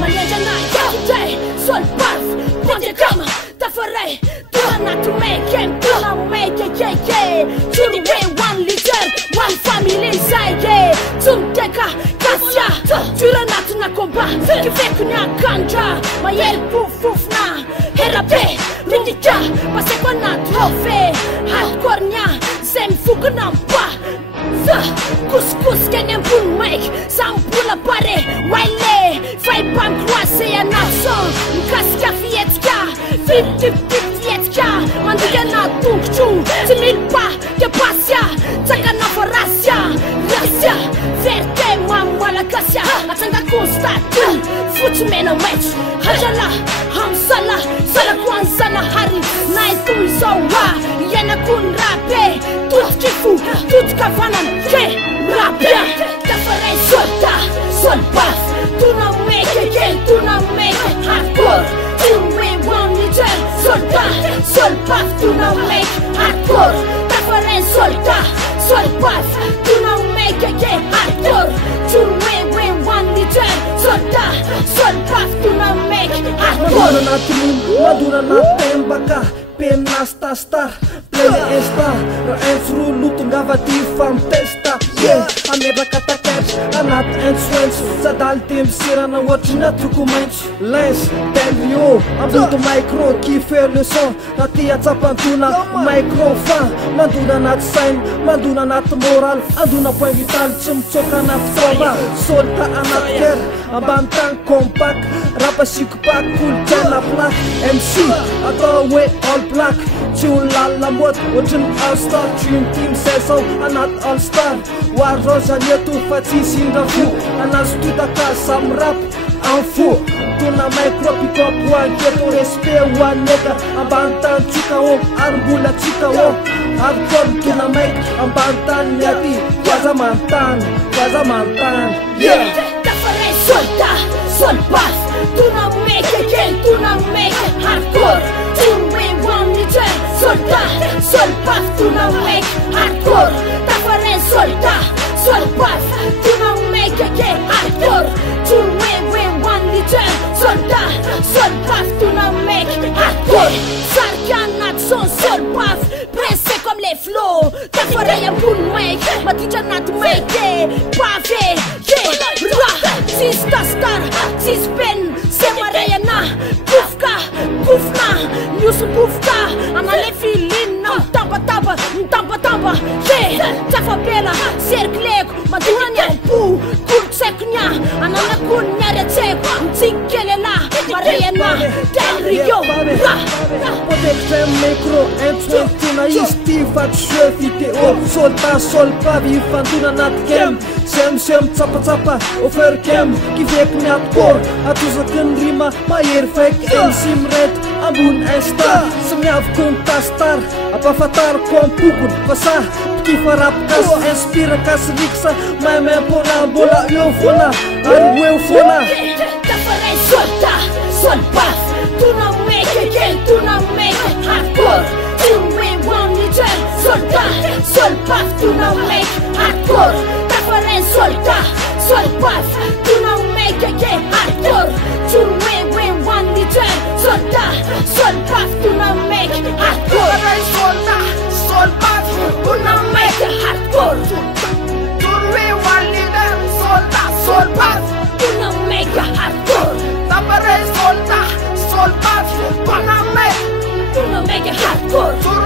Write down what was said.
Maneja na day sol path Ponte kama tafarai Tuna to make and tuna make it Tuna way 1 liter 1 family side Tumteka kasya Tuna na tuna komba Kifeku nya kanja Mayel puf na Herape Ridika Pasekwa na trofe Hardcore nya Zem fuku na mpa Kus kenya pun make Sampula pare Waile Fai bank croise ya nason Mkaska fietka 50-50 Mandiga na tungchu Timilpa Ke pasya Taka na farasya Rasya Verte mamala kasya Atanga konstatu Futu mena match Hajala Hamsala Sala kwanza na hari Naitul sawa Yana kun rape Tut kifu Tut kafanan Ke rapya Tafarai solta Sol path Tuna make it hardcore Tuna way 1 liter Solta Sol path Tuna make hardcore Tafarai solta Sol path Tuna make it hardcore Tuna way 1 liter Solta Sol path Tuna make hardcore Madura na tulun Madura na tembaka Pena star Play esta Ra ensru lutungava di fam testa Yeah Ameba kata catch Anat and swens Sadal tim sira na watch na documents Lens Delio Abuto micro Kife le son Natia tsapantuna Microphone Manduna nat sign Manduna nat moral Anduna point vital Tsumtsoka nat trova Solta anat ker Abantang compact Rapa sikpak Kultana black MC Ato we all black Tune lalamot Watching all-star Dream team says so Anat all-star War rosa nietu Fatsi sindafu Anas tutaka Sam rap Anfu Tuna micro pick up one Keto respect one nigga Abantan chikao Arbula chikao Hardcore tuna mic Abantan yati Wazamantan Yeah Tafarai solta Sol path Tuna make it hardcore Tuna way 1 liter Solta Sol path Tuna make hardcore Tafarai solta Sol path Tuna make it hardcore Tuna way 1 liter Solta Sol path Tuna make hardcore Sarkanat son sol path Pressé comme les flots Tafarai un boule make Matija nat make Pavé Sista star, sis pen, semaraya na Pufna, nyusu pufka Anale filin na tamba Yeah, tafa bela, serkleko Maduna nya pu, kurtsek nya Anana kun nya retek Mtikele la, maraya na Del Rio, Potek micro Entwin tuna isti Fat shöfite o Solta sol pavi Fantuna nat kem Sem tsapa Ofer kem Kifek nyat kor Atuzakan rima Mayer fek Sim red Ambun esta Semyav kunta star Apa fatar kompukun Fasah Kifarap kas Inspira kas riksa Meme pona bola Eufona Eufona Tafarai solta Sol path Tuna make it hardcore Tuna way 1 liter Solta Sol path Tuna make hardcore Tafarai solta Sol path Tuna make it hardcore Tuna way 1 liter Solta Sol path Tuna make hardcore Tafarai solta Sol path Tuna make hardcore Tuna way 1 liter Solta Sol path Tuna make hardcore Tafarai solta Sol path Tuna make hardcore